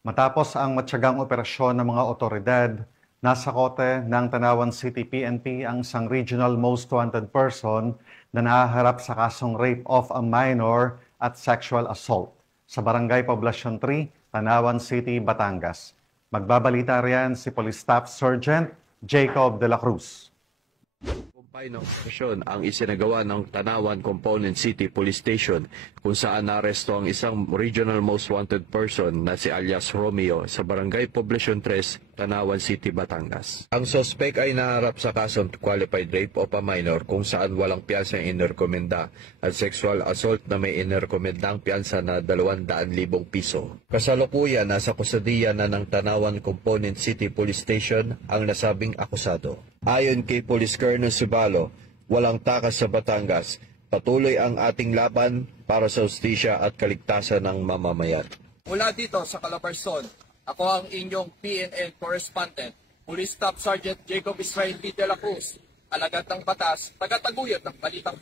Matapos ang matyagang operasyon ng mga otoridad, nasa kote ng Tanawan City PNP ang isang regional most wanted person na nahaharap sa kasong rape of a minor at sexual assault sa Barangay Poblacion 3, Tanawan City, Batangas. Magbabalita riyan si Police Staff Sergeant Jacob de la Cruz. Kumpay ng operasyon ang isinagawa ng Tanawan Component City Police Station kung saan naresto ang isang regional most wanted person na si alias Romeo sa Barangay Poblacion 3, Tanawan City, Batangas. Ang sospek ay naharap sa kasong qualified rape of a minor kung saan walang piyansa ang inerekomenda at sexual assault na may inerekomendang piyansa na 200,000 piso. Kasalukuyan nasa kusadiya na ng Tanawan Component City Police Station ang nasabing akusado. Ayon kay Police Colonel Sibalo, walang takas sa Batangas. Patuloy ang ating laban para sa hustisya at kaligtasan ng mamamayan. Mula dito sa Calabarzon, ako ang inyong PNN correspondent, Police Staff Sergeant Jacob Israel de la Cruz, alagad ng batas, tagataguyod ng balitang